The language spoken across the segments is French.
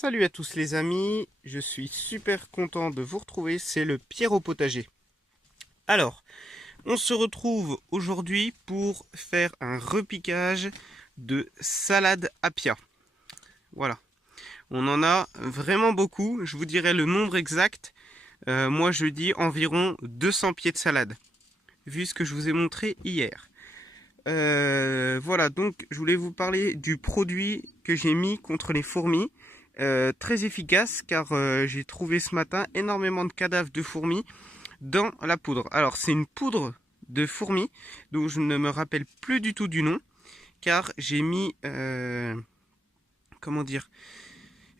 Salut à tous les amis, je suis super content de vous retrouver, c'est le Pierre au potager. Alors, on se retrouve aujourd'hui pour faire un repiquage de salade apia. Voilà, on en a vraiment beaucoup, je vous dirai le nombre exact. Moi je dis environ 200 pieds de salade, vu ce que je vous ai montré hier. Voilà, donc je voulais vous parler du produit que j'ai mis contre les fourmis. Très efficace car j'ai trouvé ce matin énormément de cadavres de fourmis dans la poudre. Alors c'est une poudre de fourmis dont je ne me rappelle plus du tout du nom car j'ai mis comment dire,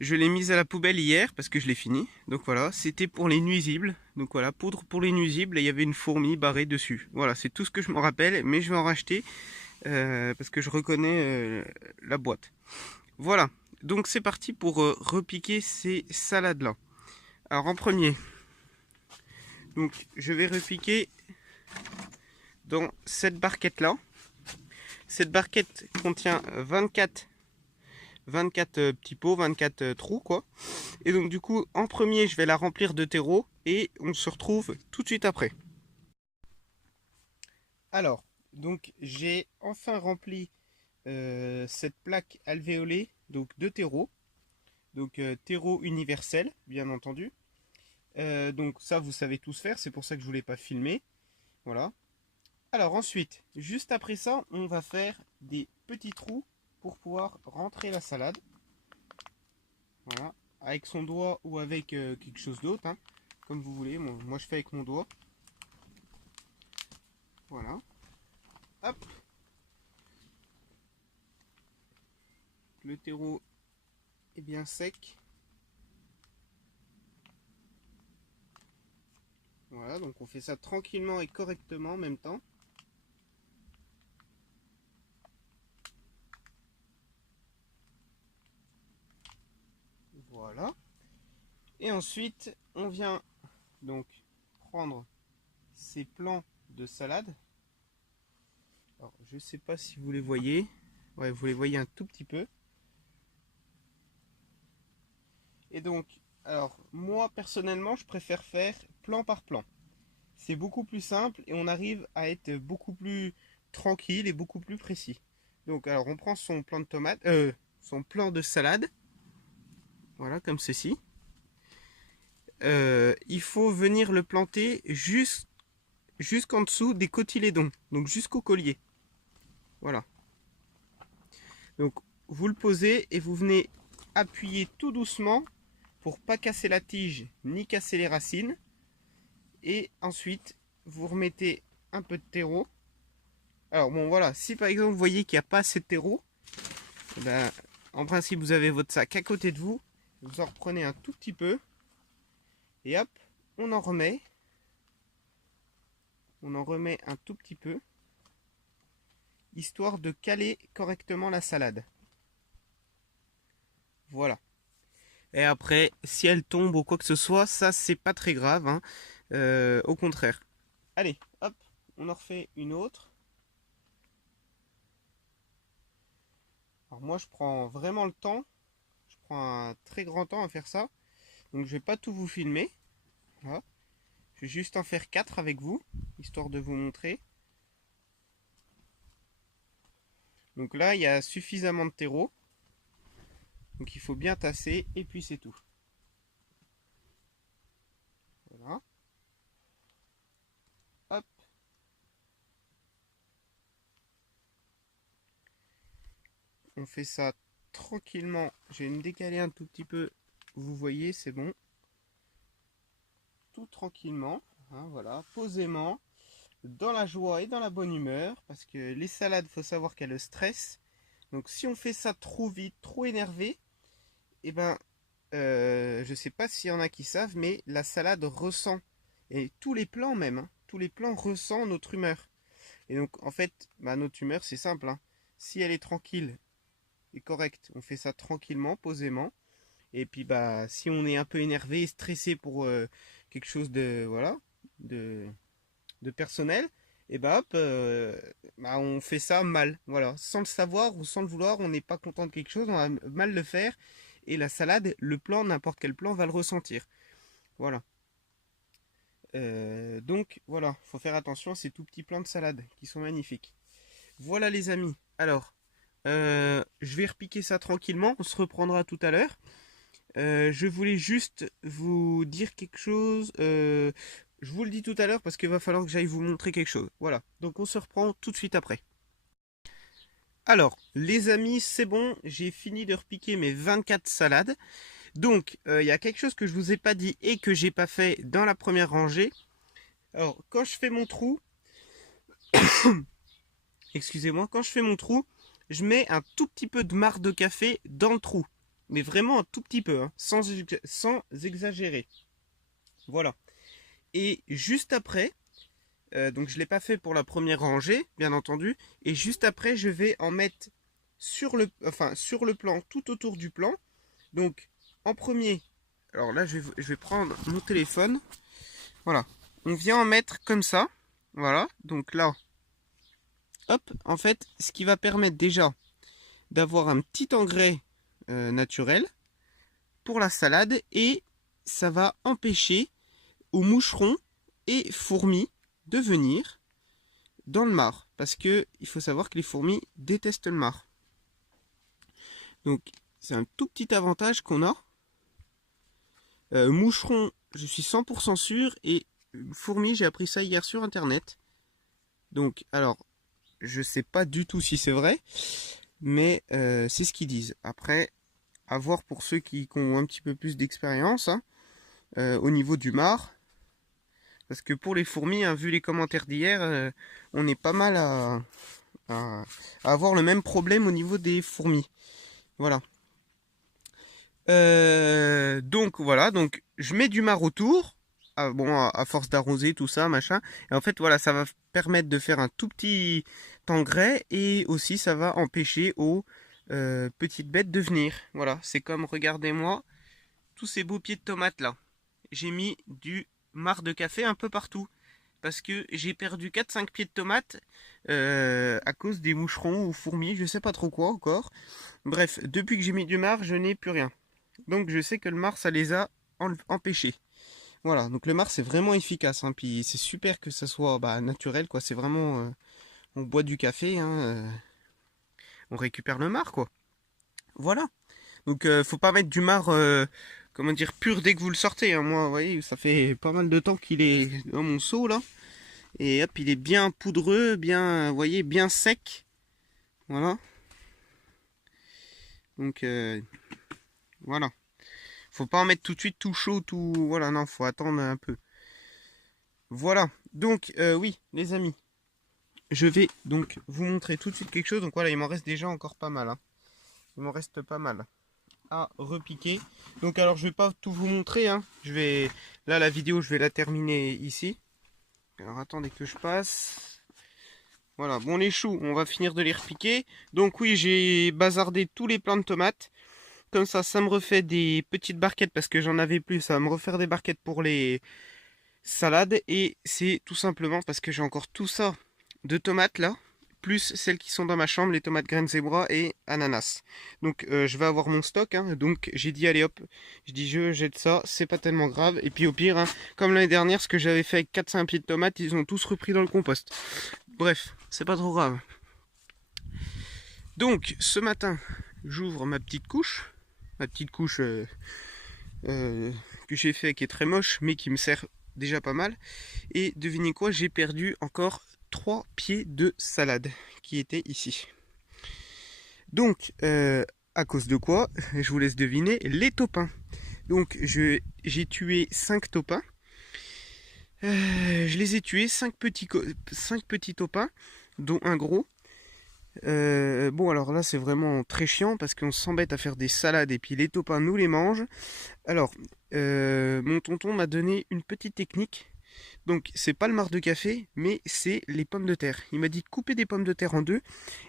je l'ai mise à la poubelle hier parce que je l'ai fini. Donc voilà, c'était pour les nuisibles. Donc voilà, poudre pour les nuisibles et il y avait une fourmi barrée dessus. Voilà, c'est tout ce que je me rappelle, mais je vais en racheter parce que je reconnais la boîte. Voilà, donc c'est parti pour repiquer ces salades-là. Alors en premier, donc je vais repiquer dans cette barquette-là. Cette barquette contient 24 petits pots, 24 trous quoi. Et donc du coup, en premier, je vais la remplir de terreau et on se retrouve tout de suite après. Alors, donc j'ai enfin rempli cette plaque alvéolée donc de terreau. Donc terreau universel, bien entendu. Donc ça, vous savez tous faire, c'est pour ça que je ne voulais pas filmer. Voilà. Alors ensuite, juste après ça, on va faire des petits trous pour pouvoir rentrer la salade. Voilà. Avec son doigt ou avec quelque chose d'autre, hein, comme vous voulez. Moi, je fais avec mon doigt. Voilà. Hop. Le terreau est bien sec. Voilà, donc on fait ça tranquillement et correctement en même temps. Voilà. Et ensuite, on vient donc prendre ces plants de salade. Alors, je ne sais pas si vous les voyez. Ouais, vous les voyez un tout petit peu. Et donc, alors, moi personnellement, je préfère faire plan par plan. C'est beaucoup plus simple et on arrive à être beaucoup plus tranquille et beaucoup plus précis. Donc, alors, on prend son plan de tomate, son plan de salade. Voilà, comme ceci. Il faut venir le planter jusqu'en dessous des cotylédons, donc jusqu'au collier. Voilà. Donc, vous le posez et vous venez appuyer tout doucement pour pas casser la tige ni casser les racines. Et ensuite, vous remettez un peu de terreau. Alors bon voilà, si par exemple vous voyez qu'il n'y a pas assez de terreau, ben, en principe vous avez votre sac à côté de vous, vous en reprenez un tout petit peu, et hop, on en remet. On en remet un tout petit peu, histoire de caler correctement la salade. Voilà. Et après, si elle tombe ou quoi que ce soit, ça c'est pas très grave, hein. Au contraire. Allez, hop, on en refait une autre. Alors moi je prends vraiment le temps, je prends un très grand temps à faire ça. Donc je vais pas tout vous filmer. Voilà. Je vais juste en faire 4 avec vous, histoire de vous montrer. Donc là il y a suffisamment de terreau. Donc il faut bien tasser et puis c'est tout. Voilà. Hop. On fait ça tranquillement. Je vais me décaler un tout petit peu. Vous voyez, c'est bon. Tout tranquillement. Hein, voilà. Posément. Dans la joie et dans la bonne humeur. Parce que les salades, il faut savoir qu'elles stressent. Donc si on fait ça trop vite, trop énervé, et ben, je sais pas s'il y en a qui savent, mais la salade ressent. Et tous les plants même. Hein, tous les plants ressentent notre humeur. Et donc en fait, bah, notre humeur, c'est simple. Hein. Si elle est tranquille et correcte, on fait ça tranquillement, posément. Et puis bah si on est un peu énervé et stressé pour quelque chose de voilà de, de personnel, et bah hop, bah, on fait ça mal. Voilà, sans le savoir ou sans le vouloir, on n'est pas content de quelque chose, on va mal le faire et la salade, le plant, n'importe quel plant va le ressentir. Voilà. Donc voilà, faut faire attention à ces tout petits plants de salade qui sont magnifiques. Voilà les amis. Alors, je vais repiquer ça tranquillement. On se reprendra tout à l'heure. Je voulais juste vous dire quelque chose. Je vous le dis tout à l'heure parce qu'il va falloir que j'aille vous montrer quelque chose. Voilà. Donc on se reprend tout de suite après. Alors, les amis, c'est bon. J'ai fini de repiquer mes 24 salades. Donc, il y a quelque chose que je vous ai pas dit et que j'ai pas fait dans la première rangée. Alors, quand je fais mon trou, excusez-moi, quand je fais mon trou, je mets un tout petit peu de marc de café dans le trou. Mais vraiment un tout petit peu, hein, sans exagérer. Voilà. Et juste après, donc je ne l'ai pas fait pour la première rangée, bien entendu. Et juste après, je vais en mettre sur le plan, tout autour du plan. Donc, en premier, alors là, je vais prendre mon téléphone. Voilà. On vient en mettre comme ça. Voilà. Donc là, hop, en fait, ce qui va permettre déjà d'avoir un petit engrais naturel pour la salade. Et ça va empêcher aux moucherons et fourmis de venir dans le marc, parce que il faut savoir que les fourmis détestent le marc. Donc c'est un tout petit avantage qu'on a. Moucheron, je suis 100% sûr, et fourmis, j'ai appris ça hier sur internet. Donc alors, je sais pas du tout si c'est vrai, mais c'est ce qu'ils disent. Après, à voir pour ceux qui ont un petit peu plus d'expérience, hein, au niveau du marc. Parce que pour les fourmis, hein, vu les commentaires d'hier, on est pas mal à avoir le même problème au niveau des fourmis. Voilà. Donc voilà, donc je mets du marc autour. Bon, à force d'arroser tout ça, machin. Et en fait, voilà, ça va permettre de faire un tout petit engrais. Et aussi, ça va empêcher aux petites bêtes de venir. Voilà, c'est comme, regardez-moi, tous ces beaux pieds de tomates là. J'ai mis du marc de café un peu partout. Parce que j'ai perdu 4-5 pieds de tomates à cause des moucherons ou fourmis, je sais pas trop quoi encore. Bref, depuis que j'ai mis du marc, je n'ai plus rien. Donc je sais que le marc, ça les a empêchés. Voilà, donc le marc c'est vraiment efficace. Hein, puis c'est super que ça soit naturel, quoi. C'est vraiment... on boit du café, hein, on récupère le marc, quoi. Voilà. Donc faut pas mettre du marc... comment dire, pur dès que vous le sortez. Hein. Moi, vous voyez, ça fait pas mal de temps qu'il est dans mon seau, là. Et hop, il est bien poudreux, bien, vous voyez, bien sec. Voilà. Donc, voilà. Faut pas en mettre tout de suite tout chaud, tout... Voilà, non, faut attendre un peu. Voilà. Donc, oui, les amis. Je vais donc vous montrer tout de suite quelque chose. Donc voilà, il m'en reste déjà encore pas mal. Hein. Il m'en reste pas mal à repiquer. Donc alors je vais pas tout vous montrer, hein. Là la vidéo je vais la terminer ici. Alors attendez que je passe. Voilà, bon les choux, on va finir de les repiquer. Donc oui, j'ai bazardé tous les plants de tomates. Comme ça me refait des petites barquettes parce que j'en avais plus. Ça va me refaire des barquettes pour les salades. Et c'est tout simplement parce que j'ai encore tout ça de tomates là. Plus celles qui sont dans ma chambre, les tomates graines zébra et ananas. Donc je vais avoir mon stock, hein, donc j'ai dit allez hop, je jette ça, c'est pas tellement grave. Et puis au pire, hein, comme l'année dernière, ce que j'avais fait avec 4-5 pieds de tomates, ils ont tous repris dans le compost. Bref, c'est pas trop grave. Donc ce matin, j'ouvre ma petite couche que j'ai fait qui est très moche, mais qui me sert déjà pas mal. Et devinez quoi, j'ai perdu encore 3 pieds de salade qui étaient ici. Donc, à cause de quoi, je vous laisse deviner, les taupins. Donc, j'ai tué 5 taupins. Je les ai tués, 5 petits taupins, dont un gros. Bon, alors là, c'est vraiment très chiant parce qu'on s'embête à faire des salades et puis les taupins nous les mangent. Alors, mon tonton m'a donné une petite technique. Donc c'est pas le marc de café, mais c'est les pommes de terre. Il m'a dit de couper des pommes de terre en deux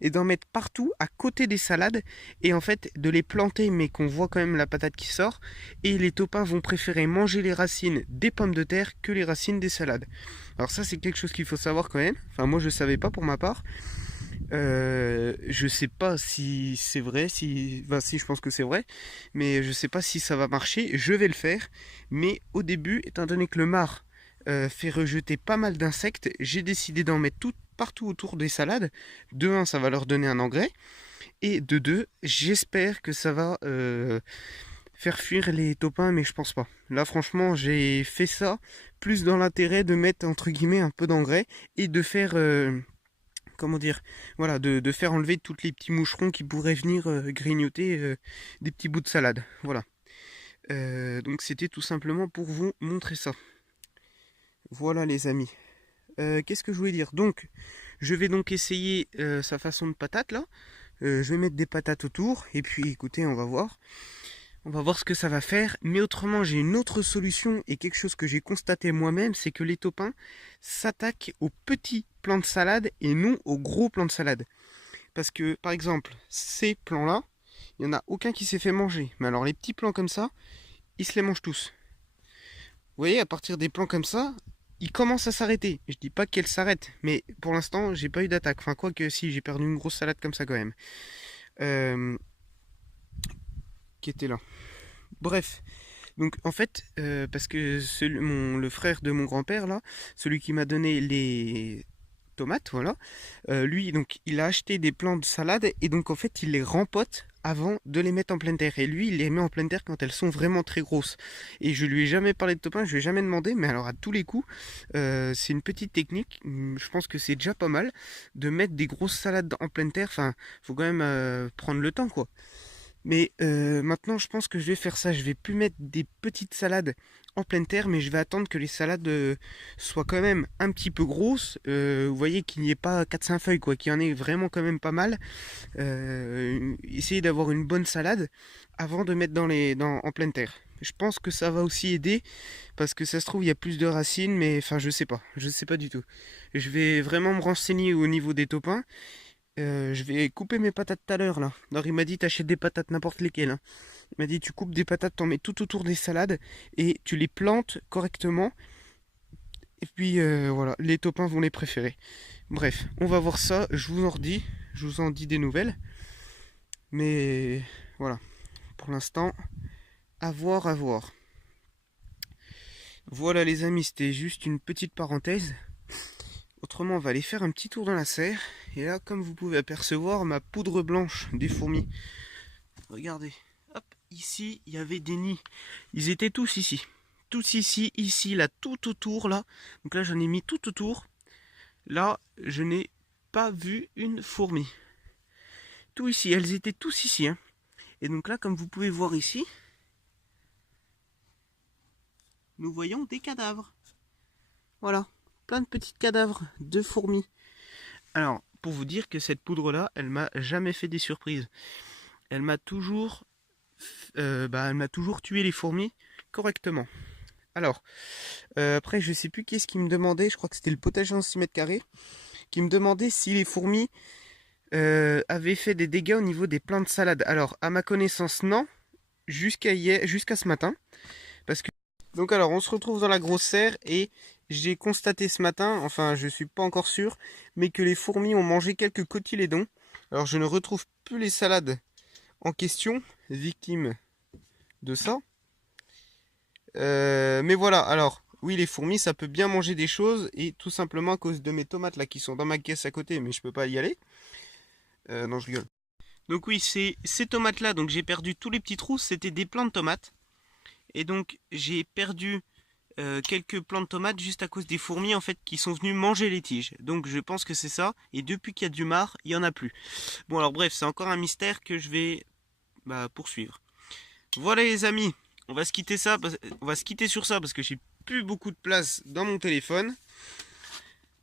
et d'en mettre partout à côté des salades et en fait de les planter mais qu'on voit quand même la patate qui sort. Et les taupins vont préférer manger les racines des pommes de terre que les racines des salades. Alors ça c'est quelque chose qu'il faut savoir quand même. Enfin moi je savais pas pour ma part. Je sais pas si c'est vrai, si je pense que c'est vrai, mais je sais pas si ça va marcher. Je vais le faire, mais au début, étant donné que le marc fait rejeter pas mal d'insectes, j'ai décidé d'en mettre tout partout autour des salades. De un, ça va leur donner un engrais, et de deux, j'espère que ça va faire fuir les taupins, mais je pense pas. Là, franchement, j'ai fait ça plus dans l'intérêt de mettre entre guillemets un peu d'engrais et de faire comment dire, voilà, de faire enlever tous les petits moucherons qui pourraient venir grignoter des petits bouts de salade. Voilà. Donc c'était tout simplement pour vous montrer ça. Voilà les amis. Qu'est-ce que je voulais dire? Donc, je vais donc essayer sa façon de patate là. Je vais mettre des patates autour et puis écoutez, on va voir. On va voir ce que ça va faire. Mais autrement, j'ai une autre solution et quelque chose que j'ai constaté moi-même, c'est que les taupins s'attaquent aux petits plants de salade et non aux gros plants de salade. Parce que, par exemple, ces plants-là, il n'y en a aucun qui s'est fait manger. Mais alors, les petits plants comme ça, ils se les mangent tous. Vous voyez, à partir des plants comme ça, ils commencent à s'arrêter. Je dis pas qu'elles s'arrêtent, mais pour l'instant, j'ai pas eu d'attaque. Enfin, quoi que si, j'ai perdu une grosse salade comme ça quand même. Euh, qui était là. Bref, donc en fait, parce que le frère de mon grand-père là, celui qui m'a donné les tomates, voilà, lui donc il a acheté des plants de salade et donc en fait il les rempote avant de les mettre en pleine terre. Et lui il les met en pleine terre quand elles sont vraiment très grosses. Et je lui ai jamais parlé de topin, je lui ai jamais demandé, mais alors à tous les coups, c'est une petite technique. Je pense que c'est déjà pas mal de mettre des grosses salades en pleine terre. Enfin, faut quand même prendre le temps quoi. Mais maintenant, je pense que je vais faire ça. Je vais plus mettre des petites salades en pleine terre, mais je vais attendre que les salades soient quand même un petit peu grosses. Vous voyez qu'il n'y ait pas 4-5 feuilles, quoi, qu'il y en ait vraiment quand même pas mal. Essayer d'avoir une bonne salade avant de mettre en pleine terre. Je pense que ça va aussi aider parce que ça se trouve il y a plus de racines, mais enfin je sais pas du tout. Je vais vraiment me renseigner au niveau des taupins. Je vais couper mes patates tout à l'heure là. Alors il m'a dit t'achètes des patates n'importe lesquelles, hein. Il m'a dit tu coupes des patates, t'en mets tout autour des salades et tu les plantes correctement. Et puis voilà, les taupins vont les préférer. Bref, on va voir ça, je vous en dis des nouvelles. Mais voilà, pour l'instant, à voir, à voir. Voilà les amis, c'était juste une petite parenthèse. Autrement, on va aller faire un petit tour dans la serre. Et là, comme vous pouvez apercevoir, ma poudre blanche des fourmis. Regardez, hop, ici, il y avait des nids. Ils étaient tous ici. Tous ici, ici, là, tout autour, là. Donc là, j'en ai mis tout autour. Là, je n'ai pas vu une fourmi. Tout ici, elles étaient tous ici, hein. Et donc là, comme vous pouvez voir ici, nous voyons des cadavres. Voilà, plein de petits cadavres de fourmis. Alors, pour vous dire que cette poudre-là, elle m'a jamais fait des surprises. Elle m'a toujours, elle m'a toujours tué les fourmis correctement. Alors, après, je sais plus qui est-ce qui me demandait, je crois que c'était le potager en 6 mètres carrés, qui me demandait si les fourmis avaient fait des dégâts au niveau des plants de salade. Alors, à ma connaissance, non, jusqu'à ce matin. Parce que... Donc alors, on se retrouve dans la grosse serre et j'ai constaté ce matin, enfin je suis pas encore sûr, mais que les fourmis ont mangé quelques cotylédons. Alors je ne retrouve plus les salades en question, victimes de ça. Mais voilà, alors, oui, les fourmis, ça peut bien manger des choses, et tout simplement à cause de mes tomates là qui sont dans ma caisse à côté, mais je peux pas y aller. Non, je rigole. Donc oui, ces tomates là, donc j'ai perdu tous les petits trous, c'était des plants de tomates. Et donc j'ai perdu quelques plants de tomates juste à cause des fourmis en fait qui sont venues manger les tiges. Donc je pense que c'est ça, et depuis qu'il y a du marc, il n'y en a plus. Bon alors bref, c'est encore un mystère que je vais poursuivre. Voilà les amis, on va se quitter sur ça parce que j'ai plus beaucoup de place dans mon téléphone.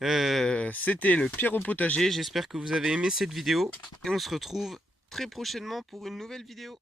C'était le Pierre au potager, j'espère que vous avez aimé cette vidéo et on se retrouve très prochainement pour une nouvelle vidéo.